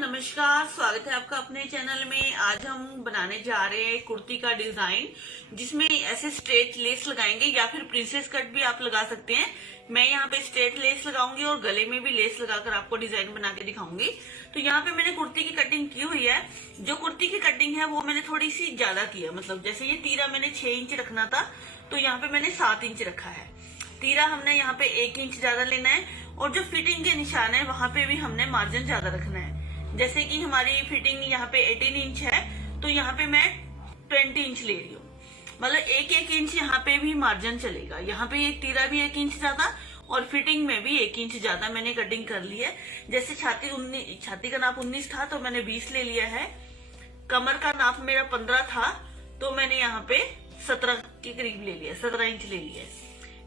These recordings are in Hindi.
नमस्कार, स्वागत है आपका अपने चैनल में। आज हम बनाने जा रहे हैं कुर्ती का डिजाइन, जिसमें ऐसे स्ट्रेट लेस लगाएंगे या फिर प्रिंसेस कट भी आप लगा सकते हैं। मैं यहाँ पे स्ट्रेट लेस लगाऊंगी और गले में भी लेस लगाकर आपको डिजाइन बना के दिखाऊंगी। तो यहाँ पे मैंने कुर्ती की कटिंग की हुई है। जो कुर्ती की कटिंग है वो मैंने थोड़ी सी ज्यादा की है, मतलब जैसे ये तीरा मैंने 6 इंच रखना था तो यहाँ पे मैंने 7 इंच रखा है। तीरा हमने यहाँ पे 1 इंच ज्यादा लेना है और जो फिटिंग के निशान है वहां पे भी हमने मार्जिन ज्यादा रखना है। जैसे कि हमारी फिटिंग यहाँ पे 18 इंच है तो यहाँ पे मैं 20 इंच ले रही हूँ, मतलब एक इंच यहाँ पे भी मार्जिन चलेगा। यहाँ पे एक तीरा भी 1 इंच ज्यादा और फिटिंग में भी 1 इंच ज्यादा मैंने कटिंग कर ली है। जैसे छाती का नाप 19 था तो मैंने 20 ले लिया है। कमर का नाप मेरा 15 था तो मैंने यहाँ पे 17 के करीब ले लिया, 17 इंच ले लिया है।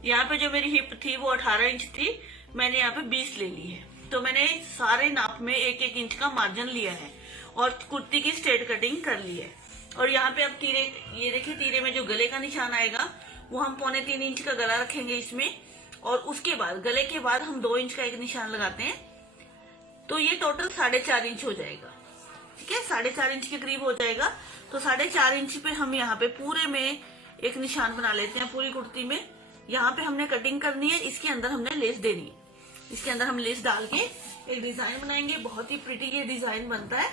यहाँ पे जो मेरी हिप थी वो 18 इंच थी, मैंने यहाँ पे 20 ले ली है। तो मैंने सारे नाप में 1 इंच का मार्जिन लिया है और कुर्ती की स्ट्रेट कटिंग कर ली है। और यहाँ पे अब तीरे, ये देखिए तीरे में जो गले का निशान आएगा वो हम 3.25 इंच का गला रखेंगे इसमें, और उसके बाद गले के बाद हम 2 इंच का एक निशान लगाते हैं। तो ये टोटल 4.5 इंच हो जाएगा, ठीक है, 4.5 इंच के करीब हो जाएगा। तो 4.5 इंच पे हम यहाँ पे पूरे में एक निशान बना लेते हैं पूरी कुर्ती में। यहाँ पे हमने कटिंग करनी है, इसके अंदर हमने लेस देनी है। इसके अंदर हम लेस डाल के एक डिजाइन बनाएंगे। बहुत ही प्रिटी ये डिजाइन बनता है।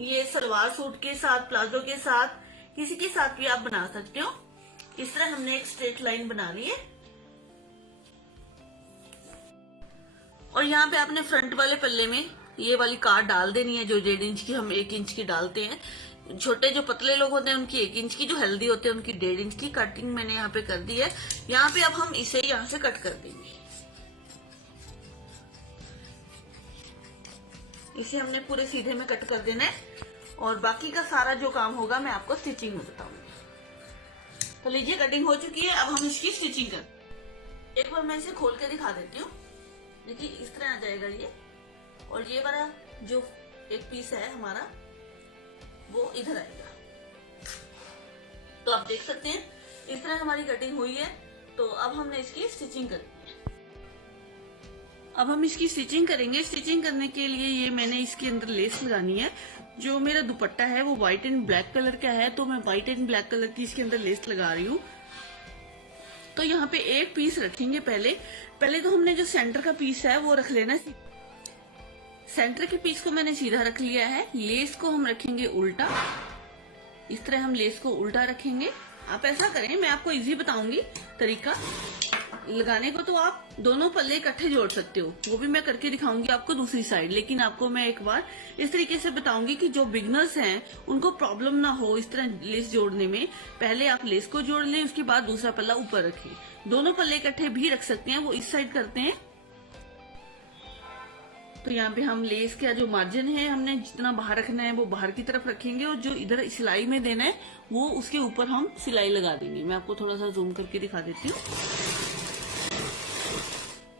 ये सलवार सूट के साथ, प्लाजो के साथ, किसी के साथ भी आप बना सकते हो। इस तरह हमने एक स्ट्रेट लाइन बना ली है। और यहाँ पे आपने फ्रंट वाले पल्ले में ये वाली काट डाल देनी है, जो 1.5 इंच की हम 1 इंच की डालते हैं। छोटे जो पतले लोग होते हैं उनकी 1 इंच की, जो हेल्दी होते हैं उनकी 1.5 इंच की कटिंग मैंने यहाँ पे कर दी है। यहाँ पे अब हम इसे यहाँ से कट कर देंगे। इसे हमने पूरे सीधे में कट कर देना है और बाकी का सारा जो काम होगा मैं आपको स्टिचिंग में बताऊंगी। तो लीजिए कटिंग हो चुकी है, अब हम इसकी स्टिचिंग कर। एक बार मैं इसे खोल के दिखा देती हूँ। देखिए इस तरह आ जाएगा ये, और ये वाला जो एक पीस है हमारा वो इधर आएगा। तो आप देख सकते हैं इस तरह हमारी कटिंग हुई है। तो अब हमने इसकी स्टिचिंग करनी है। अब हम इसकी स्टिचिंग करेंगे। स्टिचिंग करने के लिए ये मैंने इसके अंदर लेस लगानी है। जो मेरा दुपट्टा है वो व्हाइट एंड ब्लैक कलर का है, तो मैं व्हाइट एंड ब्लैक कलर की इसके अंदर लेस लगा रही हूँ। तो यहाँ पे एक पीस रखेंगे। पहले तो हमने जो सेंटर का पीस है वो रख लेना। सेंटर के पीस को मैंने सीधा रख लिया है। लेस को हम रखेंगे उल्टा। इस तरह हम लेस को उल्टा रखेंगे। आप ऐसा करें, मैं आपको इजी बताऊंगी तरीका लगाने को। तो आप दोनों पल्ले इकट्ठे जोड़ सकते हो, वो भी मैं करके दिखाऊंगी आपको दूसरी साइड। लेकिन आपको मैं एक बार इस तरीके से बताऊंगी कि जो बिगनर्स हैं उनको प्रॉब्लम ना हो इस तरह लेस जोड़ने में। पहले आप लेस को जोड़ लें, उसके बाद दूसरा पल्ला ऊपर रखें। दोनों पल्ले इकट्ठे भी रख सकते हैं, वो इस साइड करते हैं। तो यहाँ पे हम लेस का जो मार्जिन है हमने जितना बाहर रखना है वो बाहर की तरफ रखेंगे, और जो इधर सिलाई में देना है वो उसके ऊपर हम सिलाई लगा देंगे। मैं आपको थोड़ा सा जूम करके दिखा देती हूँ।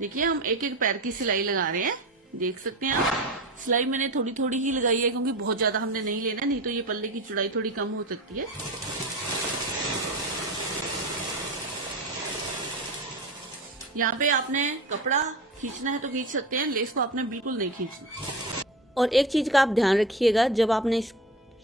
देखिए हम एक एक पैर की सिलाई लगा रहे हैं, देख सकते हैं आप। सिलाई मैंने थोड़ी थोड़ी ही लगाई है क्योंकि बहुत ज्यादा हमने नहीं लेना, नहीं तो ये पल्ले की चौड़ाई थोड़ी कम हो सकती है। यहाँ पे आपने कपड़ा खींचना है तो खींच सकते हैं, लेस को आपने बिल्कुल नहीं खींचना। और एक चीज का आप ध्यान रखिएगा, जब आपने इस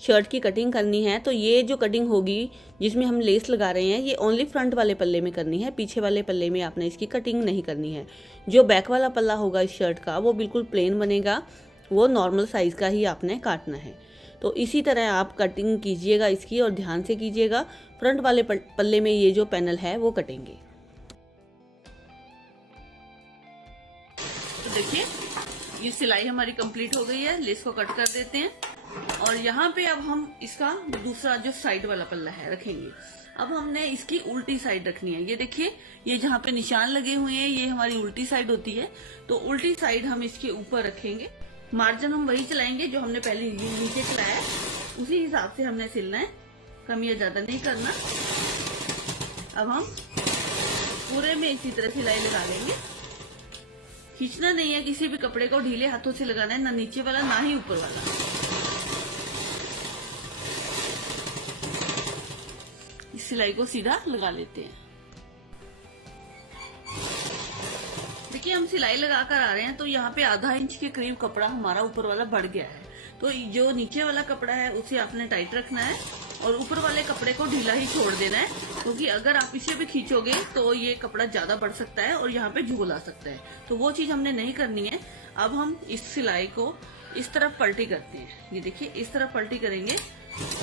शर्ट की कटिंग करनी है तो ये जो कटिंग होगी जिसमें हम लेस लगा रहे हैं ये ओनली फ्रंट वाले पल्ले में करनी है। पीछे वाले पल्ले में आपने इसकी कटिंग नहीं करनी है। जो बैक वाला पल्ला होगा इस शर्ट का वो बिल्कुल प्लेन बनेगा, वो नॉर्मल साइज का ही आपने काटना है। तो इसी तरह आप कटिंग कीजिएगा इसकी, और ध्यान से कीजिएगा। फ्रंट वाले पल्ले में ये जो पैनल है वो कटेंगे। तो देखिए ये सिलाई हमारी कंप्लीट हो गई है। लेस को कट कर देते हैं और यहाँ पे अब हम इसका दूसरा जो साइड वाला पल्ला है रखेंगे। अब हमने इसकी उल्टी साइड रखनी है। ये देखिए ये जहाँ पे निशान लगे हुए हैं ये हमारी उल्टी साइड होती है। तो उल्टी साइड हम इसके ऊपर रखेंगे। मार्जिन हम वही चलाएंगे जो हमने पहले नीचे चलाया है, उसी हिसाब से हमने सिलना है, कम या ज्यादा नहीं करना। अब हम पूरे में इसी तरह सिलाई लगा लेंगे। खींचना नहीं है, किसी भी कपड़े को ढीले हाथों से लगाना है, ना नीचे वाला ना ही ऊपर वाला। इस सिलाई को सीधा लगा लेते हैं। देखिए हम सिलाई लगा कर आ रहे हैं तो यहाँ पे आधा इंच के करीब कपड़ा हमारा ऊपर वाला बढ़ गया है। तो जो नीचे वाला कपड़ा है उसे आपने टाइट रखना है और ऊपर वाले कपड़े को ढीला ही छोड़ देना है, क्योंकि अगर आप इसे भी खींचोगे तो ये कपड़ा ज्यादा बढ़ सकता है और यहाँ पे झूल आ सकता है। तो वो चीज हमने नहीं करनी है। अब हम इस सिलाई को इस तरफ पलटी करते हैं। ये देखिए इस तरफ पलटी करेंगे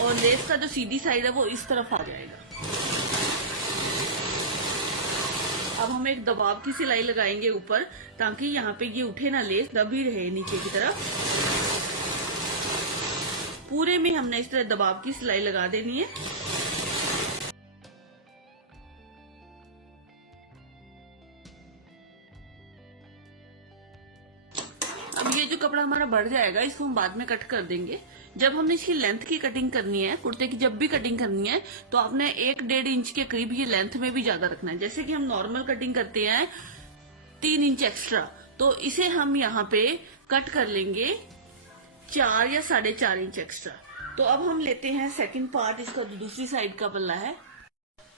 और लेस का जो सीधी साइड है वो इस तरफ आ जाएगा। अब हम एक दबाव की सिलाई लगाएंगे ऊपर, ताकि यहाँ पे ये उठे ना, लेस दबी रहे नीचे की तरफ। पूरे में हमने इस तरह दबाव की सिलाई लगा देनी है। अब ये जो कपड़ा हमारा बढ़ जाएगा इसको हम बाद में कट कर देंगे। जब हमने इसकी लेंथ की कटिंग करनी है, कुर्ते की जब भी कटिंग करनी है, तो आपने 1-1.5 इंच के करीब ये लेंथ में भी ज्यादा रखना है। जैसे कि हम नॉर्मल कटिंग करते हैं 3 इंच एक्स्ट्रा, तो इसे हम यहाँ पे कट कर लेंगे 4 या 4.5 इंच एक्स्ट्रा। तो अब हम लेते हैं सेकंड पार्ट, इसका जो दूसरी साइड का पल्ला है।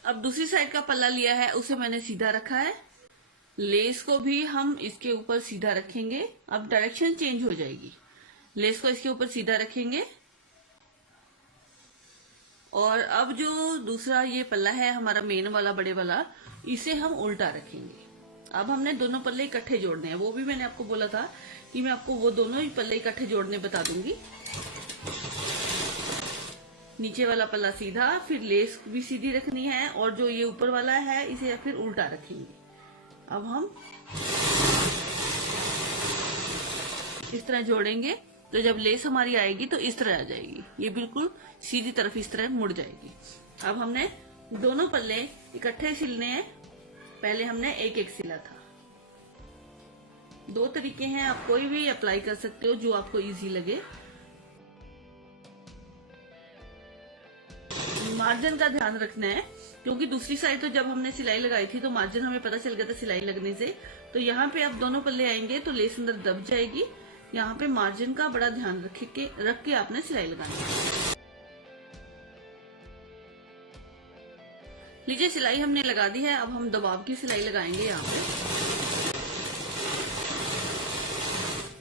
अब दूसरी साइड का पल्ला लिया है, उसे मैंने सीधा रखा है। लेस को भी हम इसके ऊपर सीधा रखेंगे। अब डायरेक्शन चेंज हो जाएगी। लेस को इसके ऊपर सीधा रखेंगे और अब जो दूसरा ये पल्ला है हमारा मेन वाला बड़े वाला, इसे हम उल्टा रखेंगे। अब हमने दोनों पल्ले इकट्ठे जोड़ने हैं। वो भी मैंने आपको बोला था कि मैं आपको वो दोनों ही पल्ले इकट्ठे जोड़ने बता दूंगी। नीचे वाला पल्ला सीधा, फिर लेस भी सीधी रखनी है और जो ये ऊपर वाला है इसे फिर उल्टा रखेंगे। अब हम इस तरह जोड़ेंगे तो जब लेस हमारी आएगी तो इस तरह आ जाएगी, ये बिल्कुल सीधी तरफ इस तरह मुड़ जाएगी। अब हमने दोनों पल्ले इकट्ठे सिलने हैं। पहले हमने एक सिला था। 2 तरीके हैं, आप कोई भी अप्लाई कर सकते हो जो आपको इजी लगे। मार्जिन का ध्यान रखना है, क्योंकि दूसरी साइड तो जब हमने सिलाई लगाई थी तो मार्जिन हमें पता चल गया था सिलाई लगने से। तो यहाँ पे अब दोनों पल्ले आएंगे तो लेस अंदर दब जाएगी। यहाँ पे मार्जिन का बड़ा ध्यान रख के आपने सिलाई लगानी है। लीजिए सिलाई हमने लगा दी है। अब हम दबाव की सिलाई लगाएंगे। यहाँ पे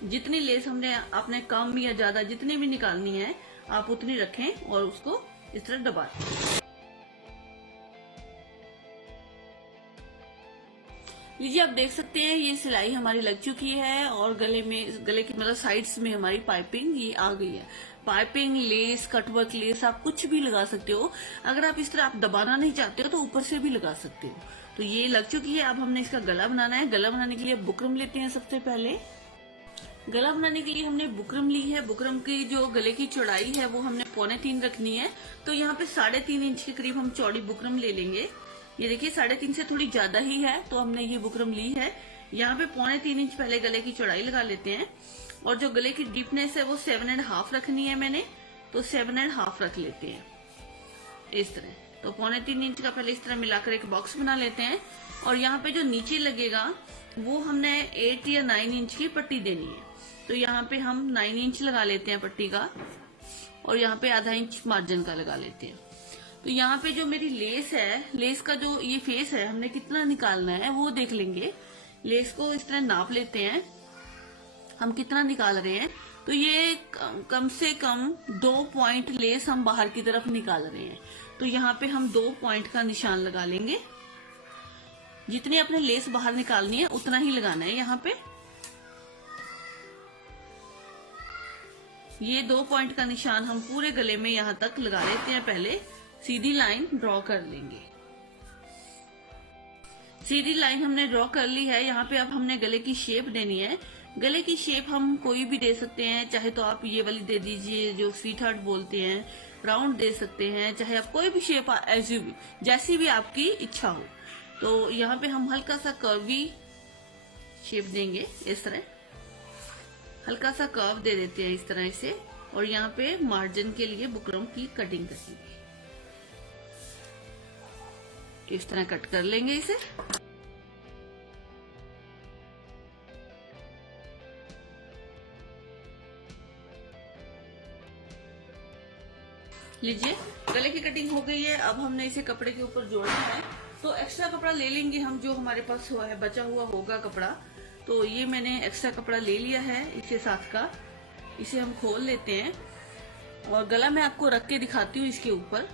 जितनी लेस हमने आपने कम या ज्यादा जितनी भी निकालनी है आप उतनी रखें और उसको इस तरह दबा दें। लीजिए आप देख सकते हैं ये सिलाई हमारी लग चुकी है और गले की मतलब साइड्स में हमारी पाइपिंग ये आ गई है। पाइपिंग, लेस, कटवर्क लेस आप कुछ भी लगा सकते हो। अगर आप इस तरह आप दबाना नहीं चाहते हो तो ऊपर से भी लगा सकते हो। तो ये लग चुकी है। अब हमने इसका गला बनाना है। गला बनाने के लिए बुकरम लेते हैं। सबसे पहले गला बनाने के लिए हमने बुकरम ली है। बुकरम की जो गले की चौड़ाई है वो हमने 3.25 रखनी है। तो यहाँ पे 3.5 इंच के करीब हम चौड़ी बुकरम ले लेंगे। ये देखिए 3.5 से थोड़ी ज्यादा ही है तो हमने ये बुकरम ली है। यहाँ पे 3.25 इंच पहले गले की चौड़ाई लगा लेते हैं और जो गले की डीपनेस है वो 7.5 रखनी है मैंने, तो 7.5 रख लेते हैं इस तरह। तो 3.25 इंच का पहले इस तरह मिलाकर एक बॉक्स बना लेते हैं और यहाँ पे जो नीचे लगेगा वो हमने 8 या 9 इंच की पट्टी देनी है। तो यहाँ पे हम 9 इंच लगा लेते हैं पट्टी का और यहाँ पे आधा इंच मार्जिन का लगा लेते हैं। तो यहाँ पे जो मेरी लेस है, लेस का जो ये फेस है हमने कितना निकालना है वो देख लेंगे। लेस को इस तरह नाप लेते हैं हम कितना निकाल रहे हैं। तो ये कम से कम 2 पॉइंट लेस हम बाहर की तरफ निकाल रहे हैं। तो यहाँ पे हम 2 पॉइंट का निशान लगा लेंगे। जितनी आपने लेस बाहर निकालनी है उतना ही लगाना है। यहाँ पे ये 2 पॉइंट का निशान हम पूरे गले में यहाँ तक लगा लेते हैं। पहले सीधी लाइन ड्रॉ कर लेंगे। सीधी लाइन हमने ड्रॉ कर ली है। यहाँ पे अब हमने गले की शेप देनी है। गले की शेप हम कोई भी दे सकते हैं, चाहे तो आप ये वाली दे दीजिए जो स्वीट हार्ट बोलते हैं, राउंड दे सकते हैं, चाहे आप कोई भी शेप जैसी भी आपकी इच्छा हो। तो यहाँ पे हम हल्का सा कर्वी शेप देंगे। इस तरह हल्का सा कर्व दे देते हैं इस तरह से और यहाँ पे मार्जिन के लिए बुकरम की कटिंग करेंगे। इस तरह कट कर लेंगे इसे। लीजिए गले की कटिंग हो गई है। अब हमने इसे कपड़े के ऊपर जोड़ना है। तो एक्स्ट्रा कपड़ा ले लेंगे हम, जो हमारे पास हुआ है बचा हुआ होगा कपड़ा। तो ये मैंने एक्स्ट्रा कपड़ा ले लिया है इसके साथ का, इसे हम खोल लेते हैं और गला मैं आपको रख के दिखाती हूँ इसके ऊपर।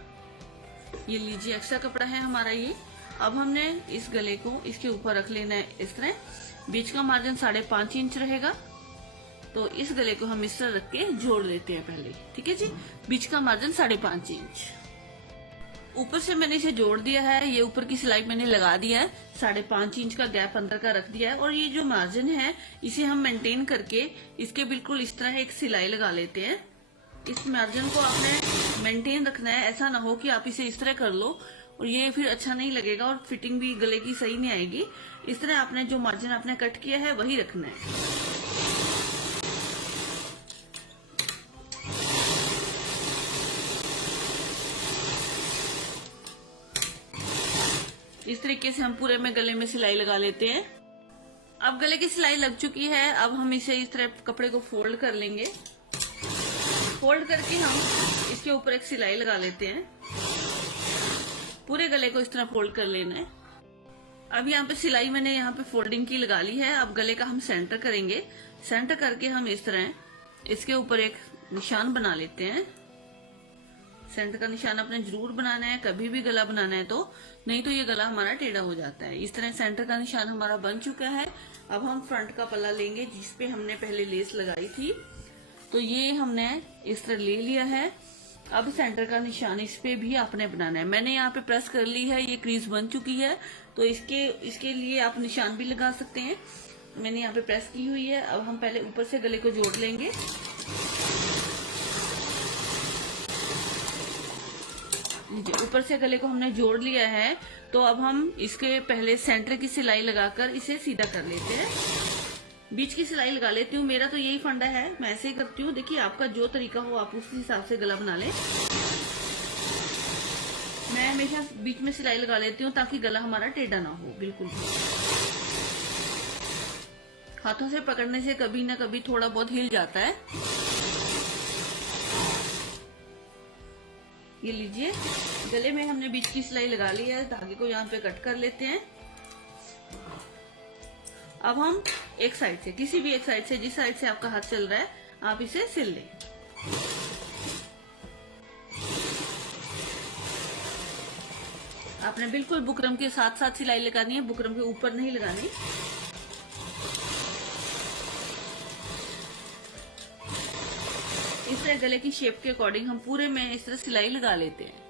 ये लीजिए एक्स्ट्रा कपड़ा है हमारा ये। अब हमने इस गले को इसके ऊपर रख लेना है इस तरह। बीच का मार्जिन 5.5 इंच रहेगा, तो इस गले को हम इस तरह रख के जोड़ लेते हैं पहले, ठीक है जी। बीच का मार्जिन 5.5 इंच। ऊपर से मैंने इसे जोड़ दिया है, ये ऊपर की सिलाई मैंने लगा दिया है, 5.5 इंच का गैप अंदर का रख दिया है। और ये जो मार्जिन है इसे हम मेंटेन करके इसके बिल्कुल इस तरह एक सिलाई लगा लेते हैं। इस मार्जिन को आपने मेंटेन रखना है, ऐसा ना हो कि आप इसे इस तरह कर लो और ये फिर अच्छा नहीं लगेगा और फिटिंग भी गले की सही नहीं आएगी। इस तरह आपने जो मार्जिन आपने कट किया है वही रखना है। इस तरीके से हम पूरे में गले में सिलाई लगा लेते हैं। अब गले की सिलाई लग चुकी है, अब हम इसे इस तरह कपड़े को फोल्ड कर लेंगे। फोल्ड करके हम इसके ऊपर एक सिलाई लगा लेते हैं। पूरे गले को इस तरह फोल्ड कर लेना है। अब यहाँ पे सिलाई मैंने यहाँ पे फोल्डिंग की लगा ली है। अब गले का हम सेंटर करेंगे। सेंटर करके हम इस तरह इसके ऊपर एक निशान बना लेते हैं। सेंटर का निशान आपने जरूर बनाना है कभी भी गला बनाना है, तो नहीं तो ये गला हमारा टेढ़ा हो जाता है। इस तरह सेंटर का निशान हमारा बन चुका है। अब हम फ्रंट का पल्ला लेंगे जिसपे हमने पहले लेस लगाई थी, तो ये हमने इस तरह ले लिया है। अब सेंटर का निशान इस पे भी आपने बनाना है। मैंने यहाँ पे प्रेस कर ली है, ये क्रीज बन चुकी है, तो इसके लिए आप निशान भी लगा सकते हैं। मैंने यहाँ पे प्रेस की हुई है। अब हम पहले ऊपर से गले को जोड़ लेंगे। ऊपर से गले को हमने जोड़ लिया है, तो अब हम इसके पहले सेंटर की सिलाई लगाकर इसे सीधा कर लेते हैं। बीच की सिलाई लगा लेती हूँ, मेरा तो यही फंडा है, मैं ऐसे ही करती हूँ। देखिए आपका जो तरीका हो आप उस हिसाब से गला बना लें। मैं हमेशा बीच में सिलाई लगा लेती हूँ ताकि गला हमारा टेढ़ा ना हो बिल्कुल। हाथों से पकड़ने से कभी ना कभी थोड़ा बहुत हिल जाता है। ये लीजिए गले में हमने बीच की सिलाई लगा ली है। धागे को यहाँ पे कट कर लेते हैं। अब हम एक साइड से, किसी भी एक साइड से, जिस साइड से आपका हाथ चल रहा है आप इसे सिल लें। आपने बिल्कुल बुकरम के साथ साथ सिलाई लगानी है, बुकरम के ऊपर नहीं लगानी। इस तरह गले की शेप के अकॉर्डिंग हम पूरे में इस तरह सिलाई लगा लेते हैं।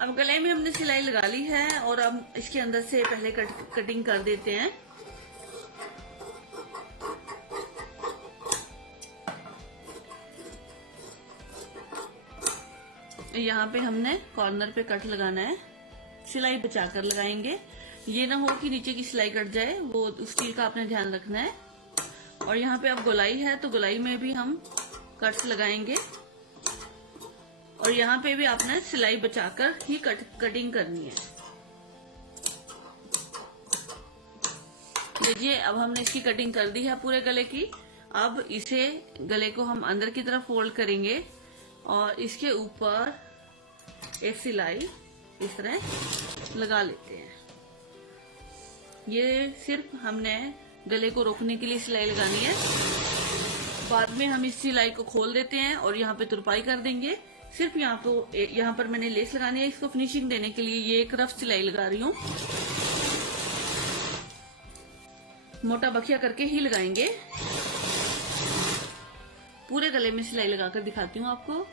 अब गले में हमने सिलाई लगा ली है और अब इसके अंदर से पहले कटिंग कर देते हैं। यहाँ पे हमने कॉर्नर पे कट लगाना है, सिलाई बचाकर लगाएंगे। ये ना हो कि नीचे की सिलाई कट जाए, वो उस चीज का आपने ध्यान रखना है। और यहाँ पे अब गोलाई है, तो गोलाई में भी हम कट्स लगाएंगे और यहाँ पे भी आपने सिलाई बचाकर ही कटिंग करनी है। देखिए अब हमने इसकी कटिंग कर दी है पूरे गले की। अब इसे गले को हम अंदर की तरफ फोल्ड करेंगे और इसके ऊपर एक सिलाई इस तरह लगा लेते हैं। ये सिर्फ हमने गले को रोकने के लिए सिलाई लगानी है। बाद में हम इस सिलाई को खोल देते हैं और यहाँ पे तुरपाई कर देंगे। सिर्फ यहाँ पर मैंने लेस लगानी है। इसको फिनिशिंग देने के लिए ये एक रफ सिलाई लगा रही हूँ। मोटा बखिया करके ही लगाएंगे। पूरे गले में सिलाई लगाकर दिखाती हूँ आपको।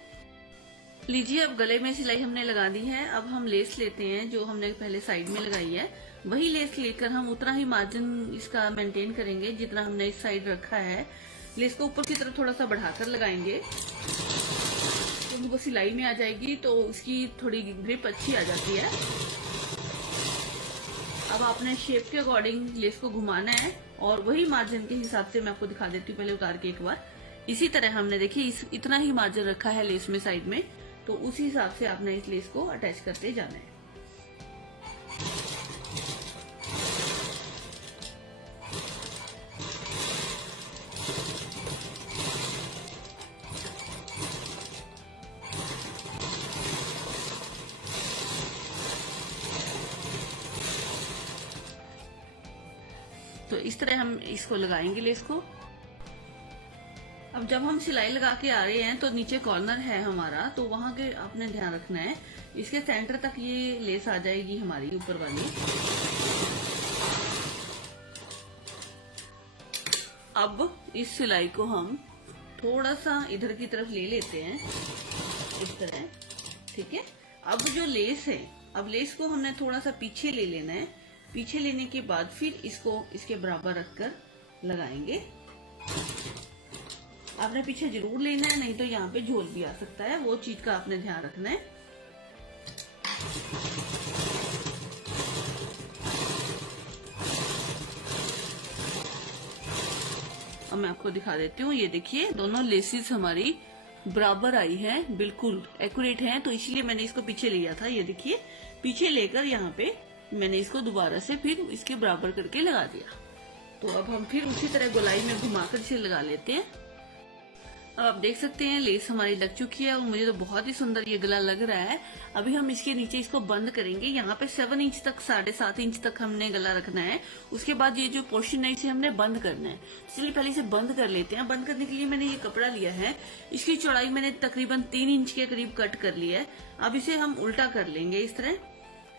लीजिए अब गले में सिलाई हमने लगा दी है। अब हम लेस लेते हैं जो हमने पहले साइड में लगाई है, वही लेस लेकर हम उतना ही मार्जिन इसका मेंटेन करेंगे जितना हमने इस साइड रखा है। लेस को ऊपर की तरफ थोड़ा सा बढ़ाकर लगाएंगे, तो वो सिलाई में आ जाएगी, तो उसकी थोड़ी ग्रिप अच्छी आ जाती है। अब आपने शेप के अकॉर्डिंग लेस को घुमाना है और वही मार्जिन के हिसाब से मैं आपको दिखा देती हूँ पहले उतार के एक बार। इसी तरह हमने देखिए इतना ही मार्जिन रखा है लेस में साइड में, तो उसी हिसाब से आपने इस लेस को अटैच करते जाना है। इस तरह हम इसको लगाएंगे लेस को। अब जब हम सिलाई लगा के आ रहे हैं तो नीचे कॉर्नर है हमारा, तो वहां के आपने ध्यान रखना है, इसके सेंटर तक ये लेस आ जाएगी हमारी ऊपर वाली। अब इस सिलाई को हम थोड़ा सा इधर की तरफ ले लेते हैं इस तरह, ठीक है। अब जो लेस है, अब लेस को हमने थोड़ा सा पीछे ले लेना है। पीछे लेने के बाद फिर इसको इसके बराबर रखकर लगाएंगे। आपने पीछे जरूर लेना है, नहीं तो यहाँ पे झोल भी आ सकता है, वो चीज का आपने ध्यान रखना है। अब मैं आपको दिखा देती हूँ, ये देखिए दोनों लेसेस हमारी बराबर आई है, बिल्कुल एक्यूरेट है, तो इसलिए मैंने इसको पीछे लिया था। ये देखिए पीछे लेकर यहाँ पे मैंने इसको दोबारा से फिर इसके बराबर करके लगा दिया। तो अब हम फिर उसी तरह गोलाई में घुमाकर इसे लगा लेते हैं। अब आप देख सकते हैं लेस हमारी लग चुकी है और मुझे तो बहुत ही सुंदर ये गला लग रहा है। अभी हम इसके नीचे इसको बंद करेंगे। यहाँ पे 7 इंच तक, 7.5 इंच तक हमने गला रखना है। उसके बाद ये जो पोर्शन है इसे हमने बंद करना है। इसलिए पहले इसे बंद कर लेते हैं। बंद करने के लिए मैंने ये कपड़ा लिया है, इसकी चौड़ाई मैंने तकरीबन 3 इंच के करीब कट कर लिया है। अब इसे हम उल्टा कर लेंगे, इस तरह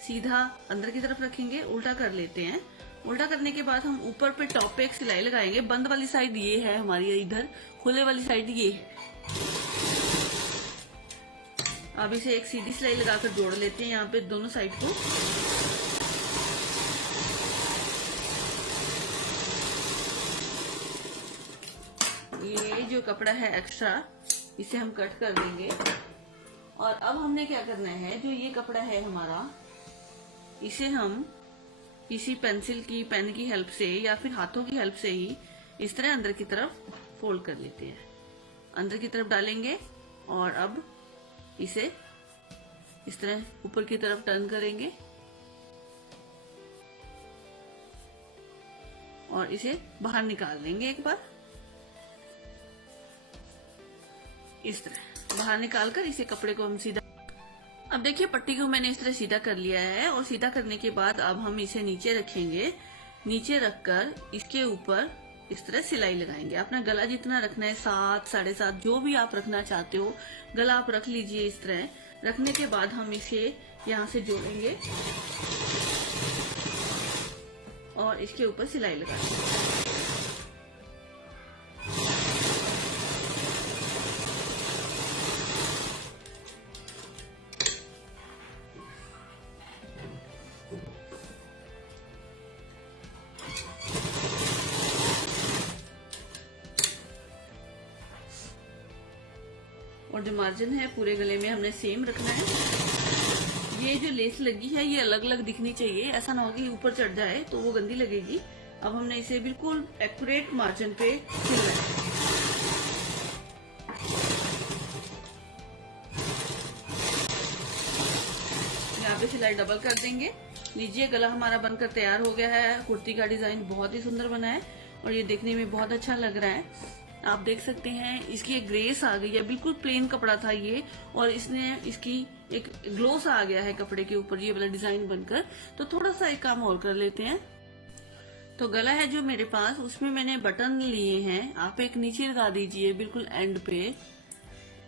सीधा अंदर की तरफ रखेंगे, उल्टा कर लेते हैं। उल्टा करने के बाद हम ऊपर पे टॉप पे एक सिलाई लगाएंगे। बंद वाली साइड ये है हमारी, इधर खुले वाली साइड ये है। अब इसे एक सीधी सिलाई लगाकर जोड़ लेते हैं यहाँ पे दोनों साइड को। ये जो कपड़ा है एक्स्ट्रा, इसे हम कट कर देंगे। और अब हमने क्या करना है, जो ये कपड़ा है हमारा, इसे हम किसी पेंसिल की, पेन की हेल्प से या फिर हाथों की हेल्प से ही इस तरह अंदर की तरफ फोल्ड कर लेते हैं। अंदर की तरफ डालेंगे और अब इसे इस तरह ऊपर की तरफ टर्न करेंगे और इसे बाहर निकाल देंगे एक बार। इस तरह बाहर निकालकर इसे कपड़े को हम सीधा, अब देखिए पट्टी को मैंने इस तरह सीधा कर लिया है। और सीधा करने के बाद अब हम इसे नीचे रखेंगे। नीचे रखकर इसके ऊपर इस तरह सिलाई लगाएंगे। अपना गला जितना रखना है, 7, 7.5, जो भी आप रखना चाहते हो गला आप रख लीजिए। इस तरह रखने के बाद हम इसे यहाँ से जोड़ेंगे और इसके ऊपर सिलाई लगाएंगे। और जो मार्जिन है पूरे गले में हमने सेम रखना है। ये जो लेस लगी है ये अलग अलग दिखनी चाहिए, ऐसा ना हो कि ऊपर चढ़ जाए तो वो गंदी लगेगी। अब हमने इसे बिल्कुल एक्यूरेट मार्जिन पे सिलना है। यहाँ पे सिलाई डबल कर देंगे। लीजिए गला हमारा बनकर तैयार हो गया है। कुर्ती का डिजाइन बहुत ही सुंदर बना है और ये देखने में बहुत अच्छा लग रहा है। आप देख सकते हैं इसकी एक ग्रेस आ गई है, बिल्कुल प्लेन कपड़ा था ये और इसने इसकी एक ग्लोस आ गया है कपड़े के ऊपर ये वाला डिजाइन बनकर। तो थोड़ा सा एक काम और कर लेते हैं। तो गला है जो मेरे पास, उसमें मैंने बटन लिए हैं। आप एक नीचे लगा दीजिए बिल्कुल एंड पे,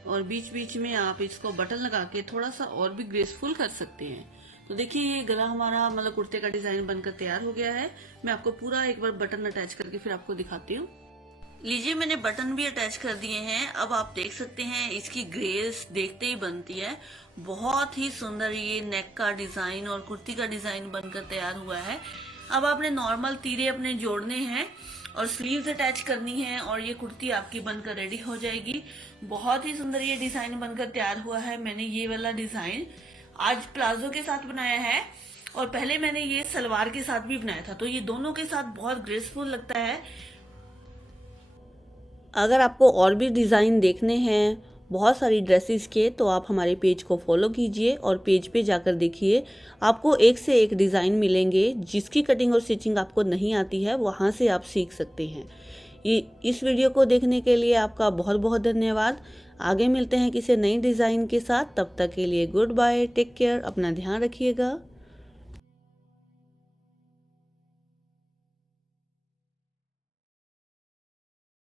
और बीच बीच में आप इसको बटन लगा के थोड़ा सा और भी ग्रेसफुल कर सकते हैं। तो देखिए ये गला हमारा मतलब कुर्ते का डिजाइन बनकर तैयार हो गया है। मैं आपको पूरा एक बार बटन अटैच करके फिर आपको दिखाती हूँ। लीजिए मैंने बटन भी अटैच कर दिए हैं। अब आप देख सकते हैं इसकी ग्रेस देखते ही बनती है। बहुत ही सुंदर ये नेक का डिजाइन और कुर्ती का डिजाइन बनकर तैयार हुआ है। अब आपने नॉर्मल तीरे अपने जोड़ने हैं और स्लीव्स अटैच करनी है और ये कुर्ती आपकी बनकर रेडी हो जाएगी। बहुत ही सुंदर ये डिजाइन बनकर तैयार हुआ है। मैंने ये वाला डिजाइन आज प्लाजो के साथ बनाया है और पहले मैंने ये सलवार के साथ भी बनाया था, तो ये दोनों के साथ बहुत ग्रेसफुल लगता है। अगर आपको और भी डिज़ाइन देखने हैं बहुत सारी ड्रेसेस के, तो आप हमारे पेज को फॉलो कीजिए और पेज पे जाकर देखिए। आपको एक से एक डिज़ाइन मिलेंगे। जिसकी कटिंग और स्टिचिंग आपको नहीं आती है वहाँ से आप सीख सकते हैं। इस वीडियो को देखने के लिए आपका बहुत बहुत धन्यवाद। आगे मिलते हैं किसी नई डिज़ाइन के साथ। तब तक के लिए गुड बाय, टेक केयर, अपना ध्यान रखिएगा।